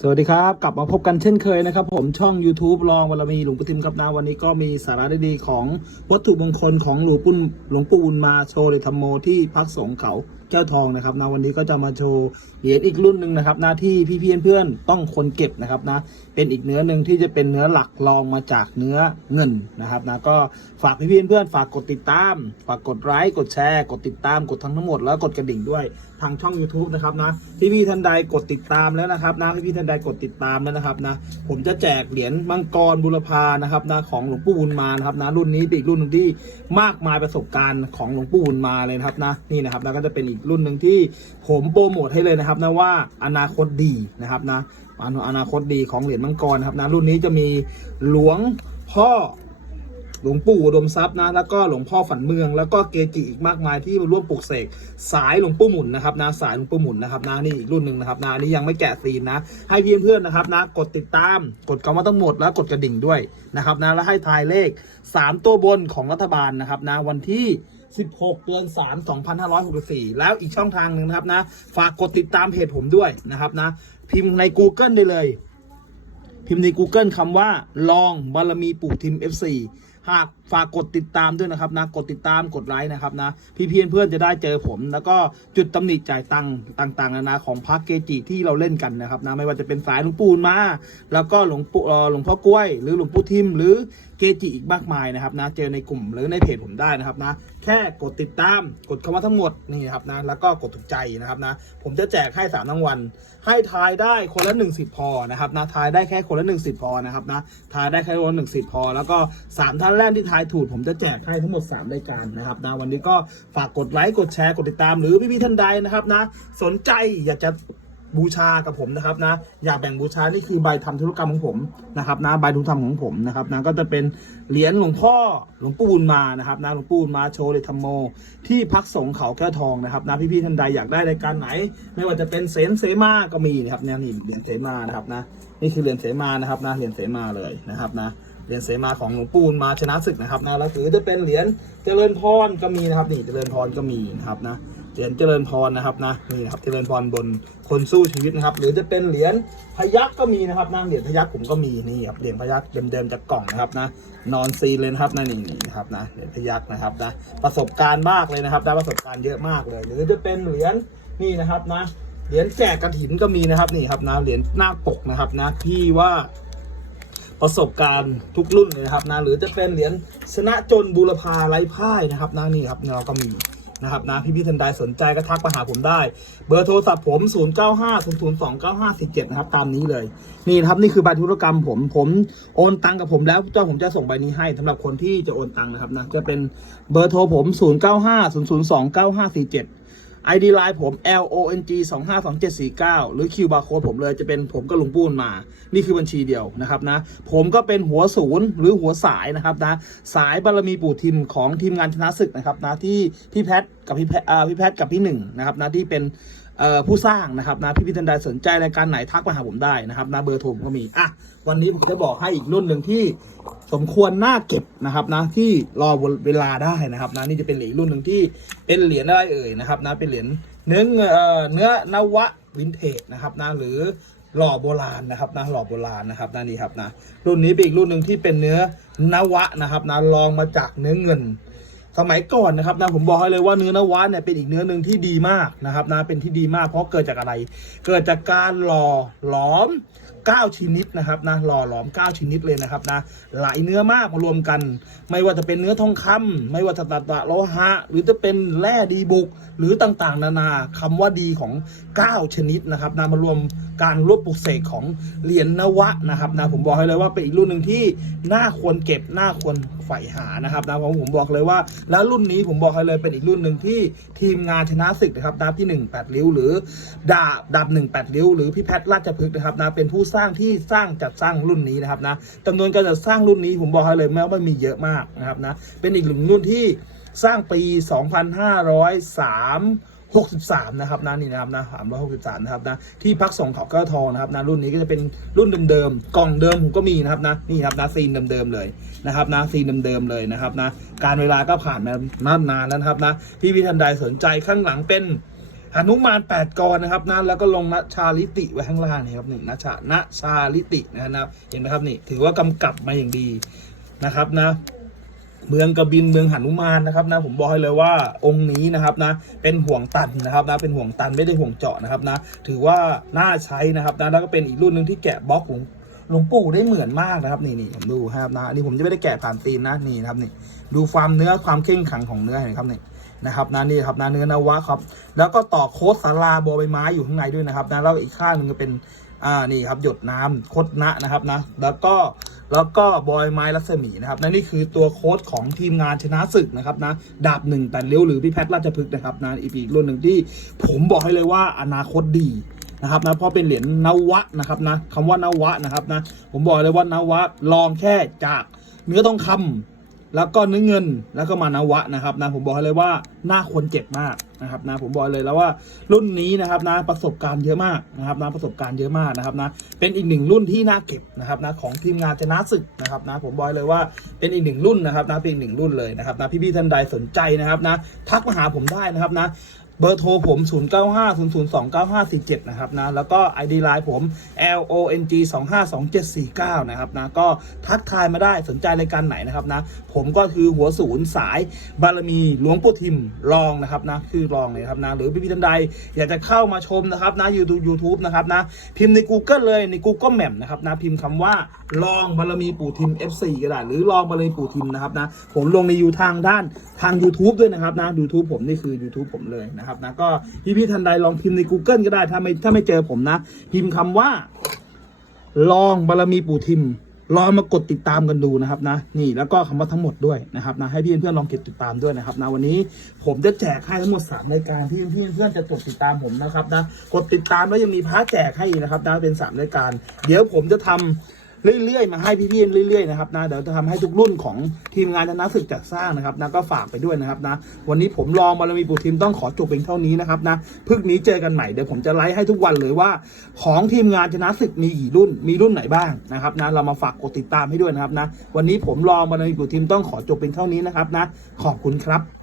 สวัสดีครับ กลับมาพบกันเช่นเคยนะครับ ผมช่อง YouTube ลองบารมีหลวงปู่ทิมครับนะวันนี้ก็มีสาระดีๆของวัตถุมงคลของหลวงปู่หลวงปู่บุญมาโชว์เลยธรรมโมที่พักสงเขาแก้วทองนะครับนะวันนี้ก็จะมาโชว์เหรียญอีกรุ่นหนึ่งนะครับนะที่พี่เพื่อนๆต้องคนเก็บนะครับนะเป็นอีกเนื้อหนึ่งที่จะเป็นเนื้อหลักรองมาจากเนื้อเงินนะครับนะก็ฝากพี่เพื่อนๆฝากกดติดตาม ฝากกดไลค์กดแชร์กดติดตามกดทั้งทั้งหมดแล้วกดกระดิ่งด้วยทางช่อง YouTube นะครับนะพี่พี่ท่านใดกดติดตามแล้วนะครับนะพี่พี่ท่านใดกดติดตามแล้วนะครับนะผมจะแจกเหรียญมังกรบุรพานะครับนะของหลวงปู่บุญมานะครับนะรุ่นนี้เป็นอีกรุ่นหนึ่งที่มากมายประสบการณ์ของหลวงปู่บุญมาเลยนะครับนะนี่นะครับนะก็จะเป็นอีกรุ่นหนึ่งที่ผมโปรโมทให้เลยนะครับนะว่าอนาคตดีนะครับนะอนาคตดีของเหรียญมังกรนะครับนะรุ่นนี้จะมีหลวงพ่อหลวงปู่ดมทรัพย์นะ แล้วก็หลวงพ่อฝันเมือง แล้วก็เกจิอีกมากมายที่มาร่วมปลุกเสกสายหลวงปู่หมุนนะครับนะสายหลวงปู่หมุนนะครับนะนี่อีกรุ่นหนึ่งนะครับนะนี้ยังไม่แกะซีนนะ ให้เพื่อนๆนะครับนะกดติดตาม กดคำว่าทั้งหมดแล้วกดกระดิ่งด้วยนะครับนะแล้วให้ทายเลข 3 ตัวบนของรัฐบาลนะครับนะวันที่ 16 เดือน 3 2564 แล้วอีกช่องทางหนึ่งนะครับนะ ฝากกดติดตามเพจผมด้วยนะครับนะ พิมพ์ใน Google ได้เลย พิมพ์ใน Google คำว่า ลองบารมีปู่ทิม FC หาก ฝากกดติดตามด้วยนะครับนะกดติดตามกดไลค์นะครับนะพี่เพียนเพื่อนจะได้เจอผม แล้วก็จุดตำหนิจ่ายตังต่างๆนานาของพระเกจิที่เราเล่นกันนะครับนะไม่ว่าจะเป็นสายหลวงปู่มา แล้วก็หลวงปู่เอ่อหลวงพ่อกล้วย หรือหลวงปู่ทิม หรือเกจิอีกมากมายนะครับนะเจอในกลุ่มหรือในเพจผมได้นะครับนะแค่กดติดตามกดคำว่าทั้งหมดนี่ครับนะแล้วก็กดถูกใจนะครับนะผมจะแจกให้สามรางวัลให้ทายได้คนละหนึ่งสิบพอนะครับนะทายได้แค่คนละหนึ่งสิบพอนะครับนะทายได้แค่คนละหนึ่งสิพอ แล้วก็สามท่านแรกที่ทายถูกผมจะแจกให้ทั้งหมดสามรายการนะครับนะวันนี้ก็ฝากกดไลค์กดแชร์กดติดตามหรือพี่ๆท่านใดนะครับนะ สนใจอยากจะบูชากับผมนะครับนะ อยากแบ่งบูชานี่คือใบทำธุรกรรมของผมนะครับนะใบธุรกรรมของผมนะครับนะก็จะเป็นเหรียญหลวงพ่อหลวงปู่บุญมานะครับนะหลวงปู่บุญมาโชว์เลยธรรมโม ที่พักสงฆ์เขาแก้วทองนะครับนะพี่ๆท่านใดอยากได้รายการไหน ไม่ว่าจะเป็นเสนเสมาก็มีนะครับเนี่ยนี่เหรียญเสมานะครับนะนี่คือเหรียญเสมานะครับนะเหรียญเสมาเลยนะครับนะ เหรียญเสมาของหลวงปู่มาชนะศึกนะครับนะแล้วหรือจะเป็นเหรียญเจริญพรก็มีนะครับนี่เจริญพรก็มีนะครับนะเหรียญเจริญพรนะครับนะนี่นะครับเจริญพรบนคนสู้ชีวิตนะครับ หรือจะเป็นเหรียญพยักก็มีนะครับนะเหรียญพยักผมก็มีนี่ครับเหรียญพยักเดิมๆจากกล่องนะครับนะนอนซีเลยนะครับนะนี่นี่นะครับนะเหรียญพยักนะครับนะประสบการณ์มากเลยนะครับได้ประสบการณ์เยอะมากเลย หรือจะเป็นเหรียญนี่นะครับนะเหรียญแจกกระถินก็มีนะครับนี่ครับนะเหรียญหน้าปกนะครับนะที่ว่า ประสบการณ์ทุกรุ่นเลยนะครับนะหรือจะเป็นเหรียญชนะจนบูรพาไร้พ่ายนะครับนะนี่ครับเราก็มีนะครับนะพี่พี่ท่านใดสนใจก็ทักมาหาผมได้ เบอร์โทรศัพท์ผม 0 9 5 0 0 2 9 5 4 7 นะครับ ตามนี้เลย นี่นะครับ นี่คือใบธุรกรรมผมผมโอนตังกับผมแล้วเจ้าผมจะส่งใบนี้ให้สำหรับคนที่จะโอนตังนะครับนะจะเป็นเบอร์โทรผม 0 9 5 0 0 2 9 5 4 7 ID Line ผม L O N G 2 5 2 7 4 9 หรือ Q Bar Code ผมเลยจะเป็นผมกับลุงปูนมา นี่คือบัญชีเดียวนะครับนะ ผมก็เป็นหัวศูนย์หรือหัวสายนะครับนะ สายบารมีปู่ทิมของทีมงานชนะศึกนะครับนะที่พี่แพทกับพี่แพทกับพี่หนึ่งนะครับนะที่เป็น ผู้สร้างนะครับนะพี่พิธันใดสนใจรายการไหนทักมาหาผมได้นะครับนะเบอร์โทรผมก็มีอะวันนี้ผมจะบอกให้อีกรุ่นหนึ่งที่สมควรน่าเก็บนะครับนะที่รอเวลาได้นะครับนะนี่จะเป็นเหรียญรุ่นหนึ่งที่เป็นเหรียญอะไรเอ่ยนะครับนะเป็นเหรียญเนื้อเนื้อนวะวินเทจนะครับนะหรือหล่อโบราณนะครับนะหล่อโบราณนะครับนะนี่ครับนะรุ่นนี้เป็นอีกรุ่นหนึ่งที่เป็นเนื้อนวะนะครับนะลองมาจากเนื้อเงิน สมัยก่อนนะครับนะผมบอกให้เลยว่าเนื้อนวะเนี่ยเป็นอีกเนื้อหนึ่งที่ดีมากนะครับนะเป็นที่ดีมากเพราะเกิดจากอะไร เกิดจากการหล่อหลอม 9 ชนิดนะครับนะหล่อหลอม 9 ชนิดเลยนะครับนะหลายเนื้อมากมารวมกัน ไม่ว่าจะเป็นเนื้อทองคำไม่ว่าจะตัดโลหะ หรือจะเป็นแร่ดีบุก หรือต่างๆ นานาคำว่าดีของ 9 ชนิดนะครับนะมารวมการรวบปลุกเสกของเหรียญนวะนะครับนะผมบอกให้เลยว่าเป็นอีกรุ่นหนึ่งที่น่าควรเก็บน่าควรใฝ่หานะครับนะเพราะผมบอกเลยว่า แล้วรุ่นนี้ผมบอกให้เลยเป็นอีกรุ่นหนึ่งที่ทีมงานชนะศึกนะครับดาบที่ 1 8 ริ้ว หรือดาบดาบ1 8 ริ้ว หรือพี่แพทย์ราชพฤกษ์นะครับนะเป็นผู้สร้างที่สร้างจัดสร้างรุ่นนี้นะครับนะจำนวนการจัดสร้างรุ่นนี้ผมบอกให้เลยแม้ว่ามีเยอะมากนะครับนะเป็นอีกหนึ่งรุ่นที่สร้างปี 2503 63 นะครับนะนี่นะครับนะ363 นะครับนะที่พักส่งเขาก้วทองนะครับนะรุ่นนี้ก็จะเป็นรุ่นเดิมๆกล่องเดิมผมก็มีนะครับนะนี่ครับนะซีนเดิมๆเลยนะครับนะซีนเดิมๆเลยนะครับนะการเวลาก็ผ่านมานานนานแล้วนะครับนะพี่พี่ทันใดสนใจข้างหลังเป็น หนุมานแปดกรนะครับนะแล้วก็ลงนชาลิติไว้ข้างล่างนี่ครับนี่นชาณชาลิตินะครับเห็นไหมครับนี่ถือว่ากำกับมาอย่างดีนะครับนะเมืองกระบินเมืองหนุมานนะครับนะผมบอกให้เลยว่าองค์นี้นะครับนะเป็นห่วงตันนะครับนะเป็นห่วงตันไม่ได้ห่วงเจาะนะครับนะถือว่าน่าใช้นะครับนะแล้วก็เป็นอีกรุ่นหนึ่งที่แกะบล็อกหลวงหลวงปู่ได้เหมือนมากนะครับนี่นี่ผมดูครับนะอันนี่ผมจะไม่ได้แกะผ่านตีนนะนี่นะครับนี่ดูความเนื้อความเข้มขังของเนื้อเห็นไหมครับนี่ นะครับนะนี่ครับนะเนื้อนวะครับ แล้วก็ต่อโค้ดสาราบัวใบไม้อยู่ข้างในด้วยนะครับนะแล้วอีกข้างหนึ่งก็เป็นอ่านี่ครับหยดน้ำโคดนะนะครับนะแล้วก็แล้วก็บอยไม้รัศมีนะครับนั่นนี่คือตัวโค้ดของทีมงานชนะศึกนะครับนะดาบหนึ่งแต่เลี้ยวหรือพี่แพทย์ราชพฤกษ์นะครับนะอีพีรุ่นหนึ่งที่ผมบอกให้เลยว่าอนาคตดีนะครับนะเพราะเป็นเหรียญนวะนะครับนะคำว่านวะนะครับนะผมบอกเลยว่านวะลองแค่จากเนื้อทองคำ แล้วก็เนื้อเงินแล้วก็มานวะนะครับนะผมบอกเลยว่าหน้าคนเจ็บมากนะครับนะผมบอกเลยแล้วว่ารุ่นนี้นะครับนะประสบการณ์เยอะมากนะครับนะประสบการณ์เยอะมากนะครับนะเป็นอีกหนึ่งรุ่นที่น่าเก็บนะครับนะของทีมงานชนะศึกนะครับนะผมบอกเลยว่าเป็นอีกหนึ่งรุ่นนะครับนะเป็นอีกหนึ่งรุ่นเลยนะครับนะพี่ๆท่านใดสนใจนะครับนะทักมาหาผมได้นะครับนะ เบอร์โทรผม 0 9 5 0 0 2 9 5 4 7 นะครับนะ แล้วก็ ID ไลน์ผม L O N G 2 5 2 7 4 9 นะครับนะ ก็ทักทายมาได้สนใจรายการไหนนะครับนะ ผมก็คือหัวศูนย์สายบารมีหลวงปู่ทิมรองนะครับนะ คือรองเลยครับนะ หรือพี่ๆท่านใด อยากจะเข้ามาชมนะครับนะยูทูบยูทูบนะครับนะ พิมพ์ใน Google เลยใน Google Map นะครับนะ พิมพ์คำว่าลองบารมีปู่ทิม F4 ก็ได้หรือลองบารมีปู่ทิมนะครับนะ ผมลงในยูทางด้านทาง YouTube ด้วยนะครับนะ YouTube ผมนี่คือ YouTube ผมเลยนะครับนะก็พี่ๆท่านใดลองพิมพ์ใน Google ก็ได้ถ้าไม่ถ้าไม่เจอผมนะ พิมพ์คำว่า ลองบารมีปู่ทิมลองมากดติดตามกันดูนะครับนะ นี่แล้วก็คำว่าทั้งหมดด้วยนะครับนะให้พี่เพื่อนลองกดติดตามด้วยนะครับนะวันนี้ผมจะแจกให้ทั้งหมด3รายการพี่เพี่อนเพื่อนจะกดติดตามผมนะครับนะกดติดตามแล้วยังมีพร์ทแจกให้นะครับนะเป็น3รายการ เดี๋ยวผมจะทำ เรื่อยๆ มาให้พี่ๆเรื่อยๆนะครับนะเดี๋ยวจะทำให้ทุกรุ่นของทีมงานชนะศึกจัดสร้างนะครับนะก็ฝากไปด้วยนะครับนะวันนี้ผมลองบารมีปู่ทิมต้องขอจบเพียงเท่านี้นะครับนะพรุ่งนี้เจอกันใหม่เดี๋ยวผมจะไลฟ์ให้ทุกวันเลยว่า ของทีมงานชนะศึกมีกี่รุ่นมีรุ่นไหนบ้างนะครับนะเรามาฝากกดติดตามให้ด้วยนะครับนะวันนี้ผมลองบารมีปู่ทิมต้องขอจบเพียงเท่านี้นะครับนะขอบคุณครับ